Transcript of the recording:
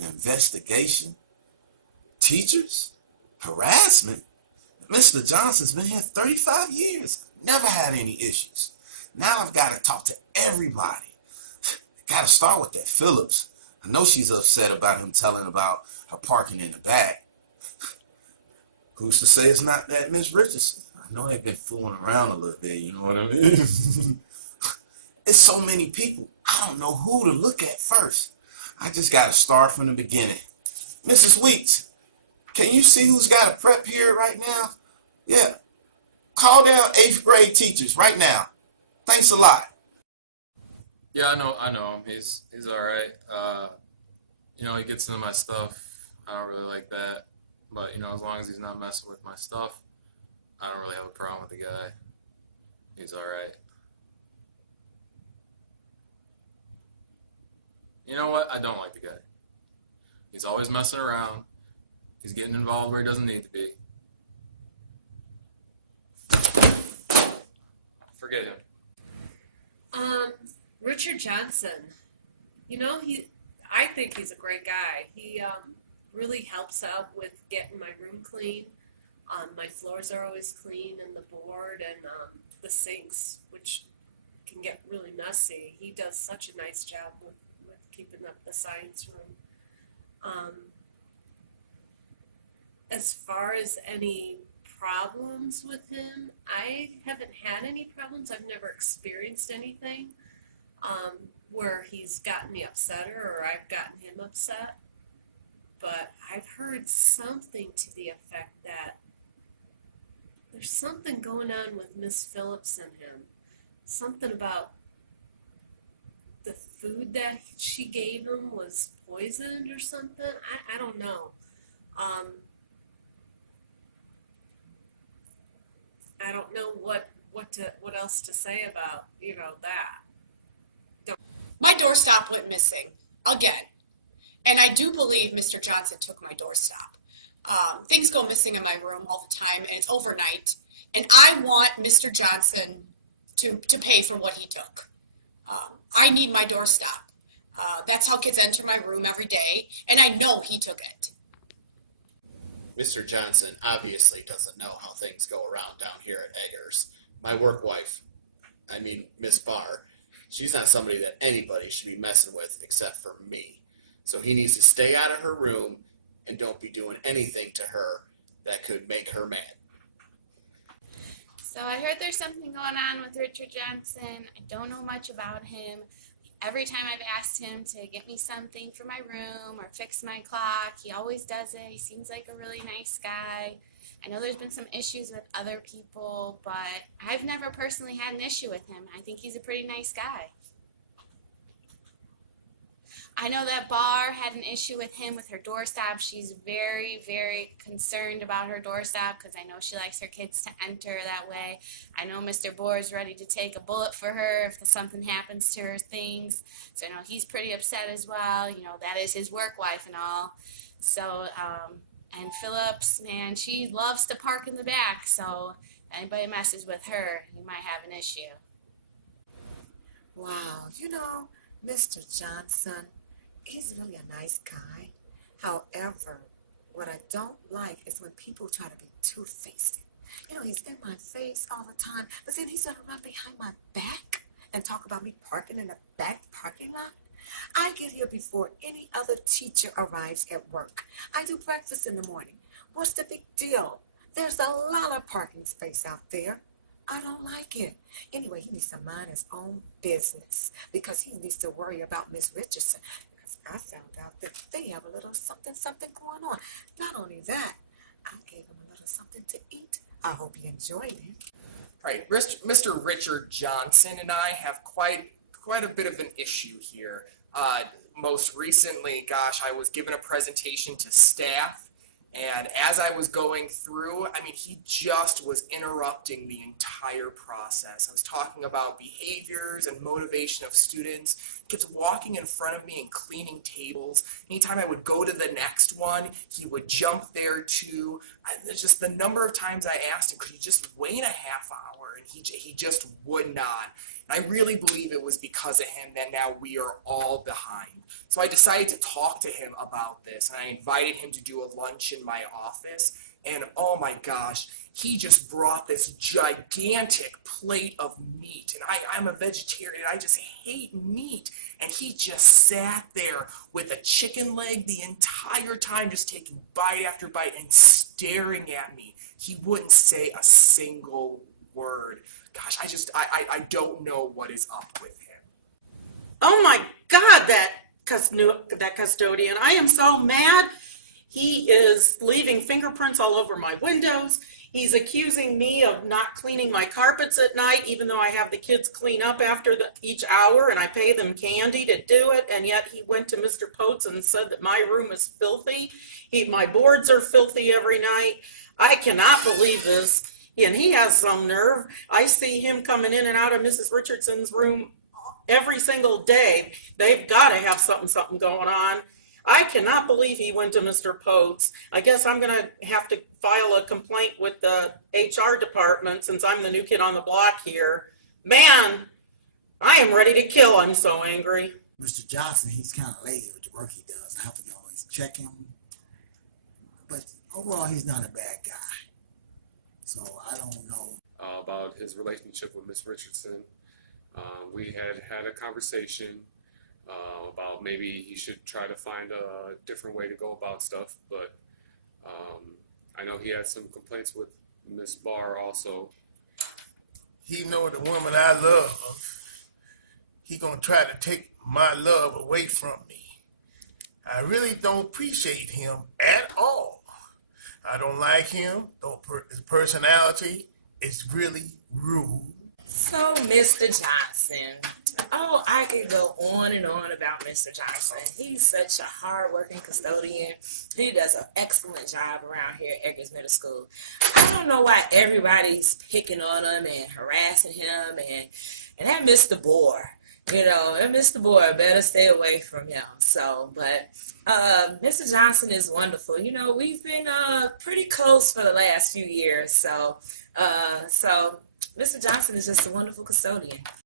An investigation? Teachers? Harassment? Mr. Johnson's been here 35 years. Never had any issues. Now I've got to talk to everybody. Got to start with that Phillips. I know she's upset about him telling about her parking in the back. Who's to say it's not that Miss Richardson? I know they've been fooling around a little bit, you know what I mean? It's so many people. I don't know who to look at first. I just got to start from the beginning. Mrs. Weeks, can you see who's got a prep period right now? Yeah. Call down 8th grade teachers right now. Thanks a lot. Yeah, I know him. He's all right. He gets into my stuff. I don't really like that. But, as long as he's not messing with my stuff, I don't really have a problem with the guy. He's all right. You know what? I don't like the guy. He's always messing around. He's getting involved where he doesn't need to be. Forget him. Richard Johnson. I think he's a great guy. He really helps out with getting my room clean. My floors are always clean, and the board and the sinks, which can get really messy. He does such a nice job with keeping up the science room. As far as any problems with him, I haven't had any problems. I've never experienced anything where he's gotten me upset or I've gotten him upset. But I've heard something to the effect that there's something going on with Miss Phillips and him. Something about the food that she gave him was poisoned or something. I don't know. I don't know what else to say about that. My doorstop went missing again, and I do believe Mr. Johnson took my doorstop. Things go missing in my room all the time, and it's overnight. And I want Mr. Johnson to pay for what he took. I need my doorstop. That's how kids enter my room every day, and I know he took it. Mr. Johnson obviously doesn't know how things go around down here at Eggers. My work wife, Miss Barr, she's not somebody that anybody should be messing with except for me. So he needs to stay out of her room and don't be doing anything to her that could make her mad. So I heard there's something going on with Richard Johnson. I don't know much about him. Every time I've asked him to get me something for my room or fix my clock, he always does it. He seems like a really nice guy. I know there's been some issues with other people, but I've never personally had an issue with him. I think he's a pretty nice guy. I know that Barr had an issue with him with her doorstop. She's very, very concerned about her doorstop because I know she likes her kids to enter that way. I know Mr. Bohr is ready to take a bullet for her if something happens to her things. So I know he's pretty upset as well. That is his work wife and all. So, and Phillips, man, she loves to park in the back. So if anybody messes with her, you might have an issue. Wow, Mr. Johnson, he's really a nice guy. However, what I don't like is when people try to be two-faced. He's in my face all the time, but then he's going to run behind my back and talk about me parking in the back parking lot. I get here before any other teacher arrives at work. I do breakfast in the morning. What's the big deal? There's a lot of parking space out there. I don't like it. Anyway, he needs to mind his own business because he needs to worry about Miss Richardson. Because I found out that they have a little something going on. Not only that, I gave him a little something to eat. I hope he enjoyed it. All right, Mr. Richard Johnson and I have quite a bit of an issue here. Most recently, I was given a presentation to staff. And as I was going through, he just was interrupting the entire process. I was talking about behaviors and motivation of students, kept walking in front of me and cleaning tables. Anytime I would go to the next one, he would jump there too. Just the number of times I asked him, could you just wait a half hour? And he just would not. And I really believe it was because of him that now we are all behind. So I decided to talk to him about this, and I invited him to do a lunch in my office. And oh my gosh, he just brought this gigantic plate of meat. And I'm a vegetarian, I just hate meat. And he just sat there with a chicken leg the entire time, just taking bite after bite and staring at me. He wouldn't say a single word. Gosh, I don't know what is up with him. Oh my God, that custodian. I am so mad. He is leaving fingerprints all over my windows. He's accusing me of not cleaning my carpets at night, even though I have the kids clean up after each hour and I pay them candy to do it. And yet he went to Mr. Potes and said that my room is filthy. My boards are filthy every night. I cannot believe this. And he has some nerve. I see him coming in and out of Mrs. Richardson's room every single day. They've got to have something going on. I cannot believe he went to Mr. Potes. I guess I'm going to have to file a complaint with the HR department since I'm the new kid on the block here. Man, I am ready to kill. I'm so angry. Mr. Johnson, he's kind of lazy with the work he does. I have to always check him. But overall, he's not a bad guy. So I don't know. About his relationship with Miss Richardson. We had a conversation about maybe he should try to find a different way to go about stuff, but I know he had some complaints with Miss Barr also. He know the woman I love. He gonna try to take my love away from me. I really don't appreciate him at all. I don't like him. His personality is really rude. So, Mr. Johnson, I could go on and on about Mr. Johnson. He's such a hard-working custodian. He does an excellent job around here at Eggers Middle School. I don't know why everybody's picking on him and harassing him and that Mr. Bohr. And Mr. Bohr better stay away from him. So, but Mr. Johnson is wonderful. We've been pretty close for the last few years. So Mr. Johnson is just a wonderful custodian.